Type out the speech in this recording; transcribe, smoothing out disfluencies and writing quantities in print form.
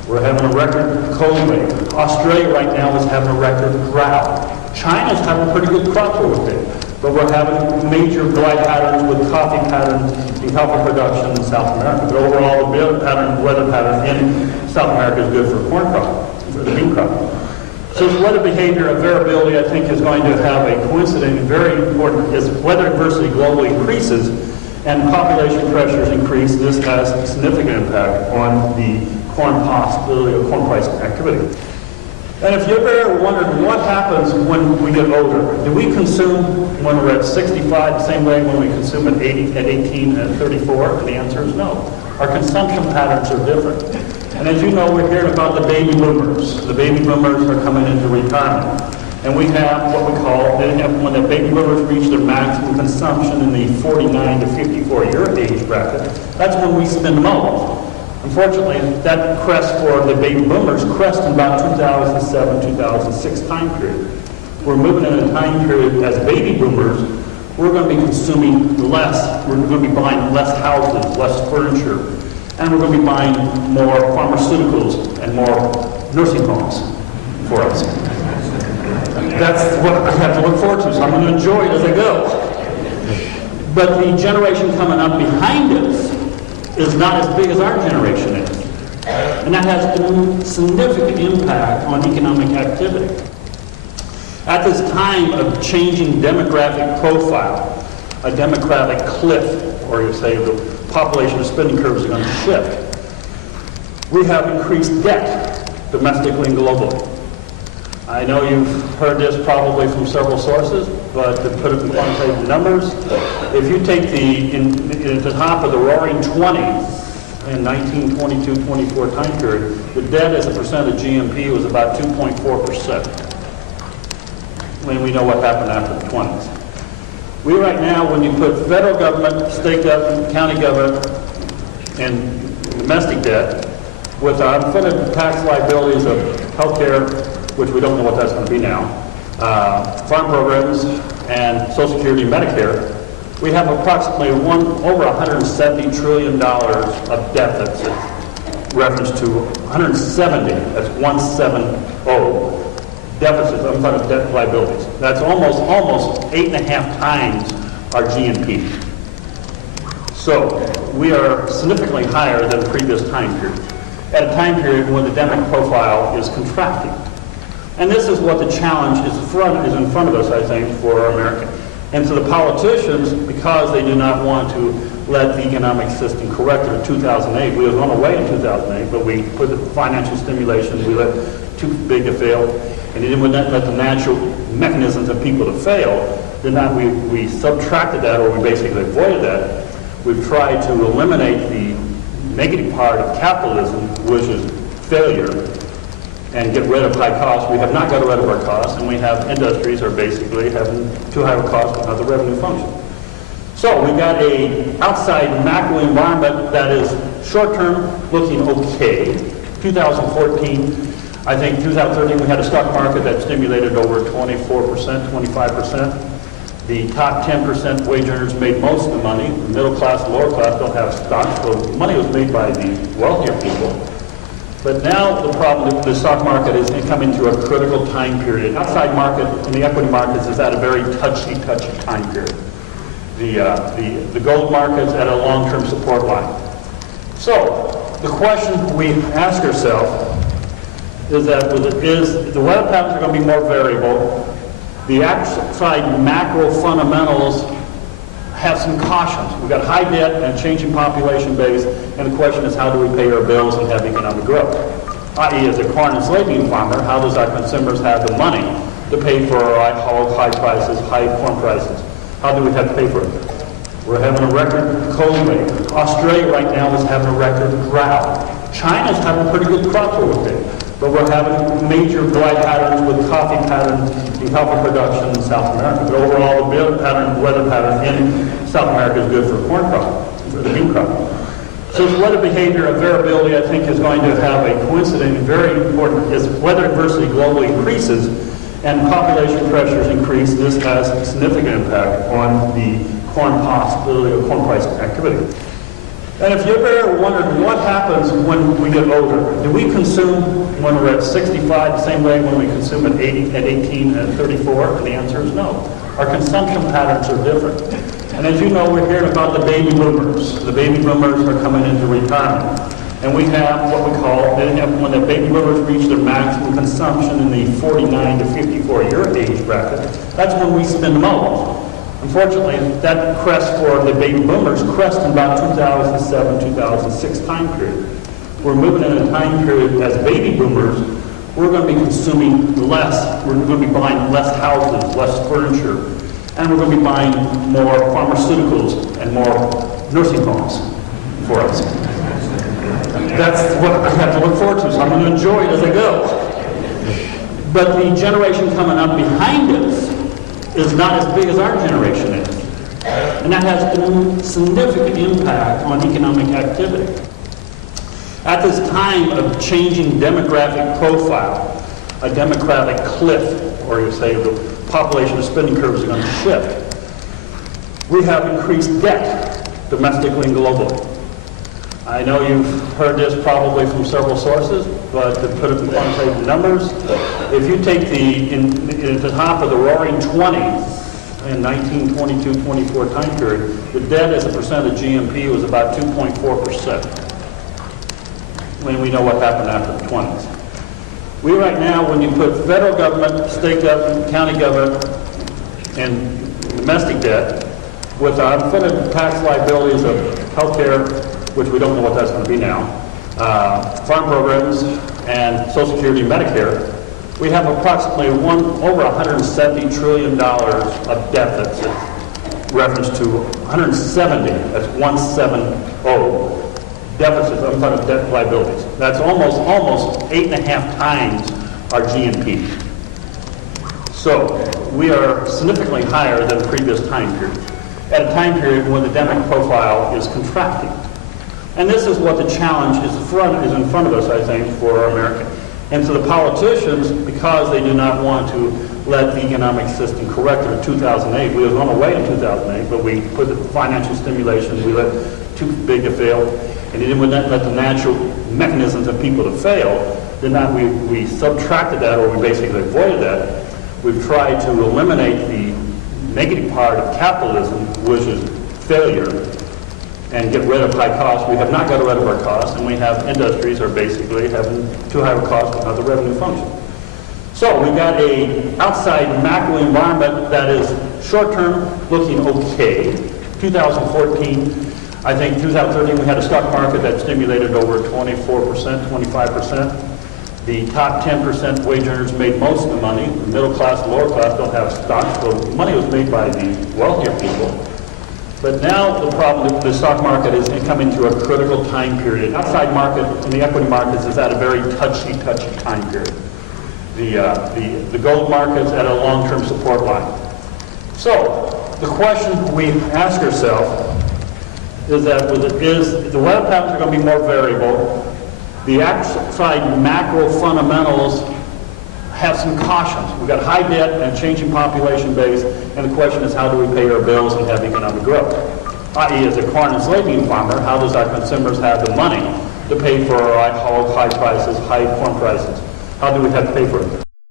We're having a record cold wave. Australia right now is having a record drought. China's having a pretty good crop over there. But we're having major dry patterns with coffee patterns in coffee production in South America. But overall, the weather pattern in South America is good for corn crop, for the bean crop. So this weather behavior and variability, I think, is going to have a coincident and very important, as weather adversity globally increases and population pressures increase, this has a significant impact on the corn possibility of corn price activity. And if you've ever wondered what happens when we get older, do we consume when we're at 65 the same way when we consume at 80, at 18, and 34? And the answer is no. Our consumption patterns are different. And as you know, we're hearing about the baby boomers. The baby boomers are coming into retirement. And we have what we call, when the baby boomers reach their maximum consumption in the 49 to 54 year age bracket, that's when we spend the most. Unfortunately, that crest for the baby boomers crest in about 2007, 2006 time period. We're moving in a time period as baby boomers, we're going to be consuming less. We're going to be buying less houses, less furniture, and we're going to be buying more pharmaceuticals and more nursing homes for us. That's what I have to look forward to, so I'm going to enjoy it as I go. But the generation coming up behind us is not as big as our generation is. And that has a significant impact on economic activity. At this time of changing demographic profile, a demographic cliff, or you say the population of spending curves are going to shift, we have increased debt domestically and globally. I know you've heard this probably from several sources, but to put it in quantitative numbers, if you take the top of the roaring 20s in 1922-24 time period, the debt as a percent of GNP was about 2.4%. When we know what happened after the 20s. We right now, when you put federal government, state government, county government, and domestic debt with our unfunded tax liabilities of health care, which we don't know what that's going to be now, farm programs, and Social Security and Medicare, we have approximately over $170 trillion of deficit, reference to 170, that's 170, deficits of unfunded debt liabilities. That's almost 8.5 times our GNP. So we are significantly higher than the previous time period, at a time period when the demographic profile is contracting. And this is what the challenge is in front of us, I think, for America. And to the politicians, because they do not want to let the economic system correct it in 2008. We were on our way in 2008, but we put the financial stimulation, we let too big to fail, and then we didn't let the natural mechanisms of people to fail. Then we subtracted that, or we basically avoided that. We've tried to eliminate the negative part of capitalism, which is failure, and get rid of high costs. We have not got rid of our costs, and we have industries are basically having too high a cost without the revenue function. So we got a outside macro environment that is short-term looking okay. 2014, I think 2013 we had a stock market that stimulated over 24%, 25%. The top 10% wage earners made most of the money. The middle class, lower class don't have stocks, so money was made by the wealthier people. But now the problem with the stock market is coming to a critical time period. Outside market in the equity markets is at a very touchy time period. The gold market's at a long-term support line. So the question we ask ourselves is that the weather patterns are going to be more variable. The outside macro fundamentals have some cautions. We've got high debt and a changing population base, and the question is how do we pay our bills and have economic growth? I.e., as a corn and soybean farmer, how does our consumers have the money to pay for our high prices, high corn prices? How do we have to pay for it? We're having a record cold wave. Australia right now is having a record drought. China's having a pretty good crop over there. But we're having major dry patterns with coffee patterns in coffee production in South America. But overall, the weather pattern in South America is good for corn crop, for the bean crop. So this weather behavior and variability, I think, is going to have a coincident and very important, as weather adversity globally increases and population pressures increase, this has a significant impact on the corn possibility or corn price activity. And if you've ever wondered what happens when we get older, do we consume when we're at 65 the same way when we consume at 80, at 18, and 34? And the answer is no. Our consumption patterns are different. And as you know, we're hearing about the baby boomers. The baby boomers are coming into retirement. And we have what we call, when the baby boomers reach their maximum consumption in the 49 to 54 year age bracket, that's when we spend the most. Unfortunately, that crest for the baby boomers crest in about 2007, 2006 time period. We're moving in a time period as baby boomers, we're going to be consuming less, we're going to be buying less houses, less furniture, and we're going to be buying more pharmaceuticals and more nursing homes for us. That's what I have to look forward to, so I'm going to enjoy it as I go. But the generation coming up behind us is not as big as our generation is. And that has a significant impact on economic activity. At this time of changing demographic profile, a demographic cliff, or you say the population of spending curves are going to shift, we have increased debt domestically and globally. I know you've heard this probably from several sources, but to put it in quantitative numbers, if you take the top of the Roaring 20s in 1922-24 time period, the debt as a percent of GNP was about 2.4%. When we know what happened after the 20s. We right now, when you put federal government, state government, county government, and domestic debt with our unfunded tax liabilities of health care, which we don't know what that's going to be now, farm programs, and Social Security and Medicare, we have approximately over $170 trillion of deficit, reference to 170, that's 170, deficits of unfunded debt liabilities. That's almost 8.5 times our GNP. So we are significantly higher than the previous time period, at a time period when the demographic profile is contracting. And this is what the challenge is in front of us, I think, for America. And so the politicians, because they do not want to let the economic system correct it in 2008, we was on our way in 2008, but we put the financial stimulation, we let too big to fail, and then we didn't let the natural mechanisms of people to fail, then we subtracted that, or we basically avoided that. We've tried to eliminate the negative part of capitalism, which is failure, and get rid of high costs. We have not got rid of our costs, and we have industries are basically having too high a cost without the revenue function. So we've got a outside macro environment that is short-term looking okay. 2014, I think 2013 we had a stock market that stimulated over 24%, 25%. The top 10% wage earners made most of the money. The middle class and lower class don't have stocks, so the money was made by the wealthier people. But now the problem with the stock market is coming to a critical time period. Outside market and the equity markets is at a very touchy time period. The gold market's at a long-term support line. So the question we ask ourselves is that the weather patterns are going to be more variable. The outside macro fundamentals have some cautions. We've got high debt and changing population base, and the question is how do we pay our bills and have economic growth? I.e., as a corn and soybean farmer, how does our consumers have the money to pay for our high prices, high corn prices? How do we have to pay for it?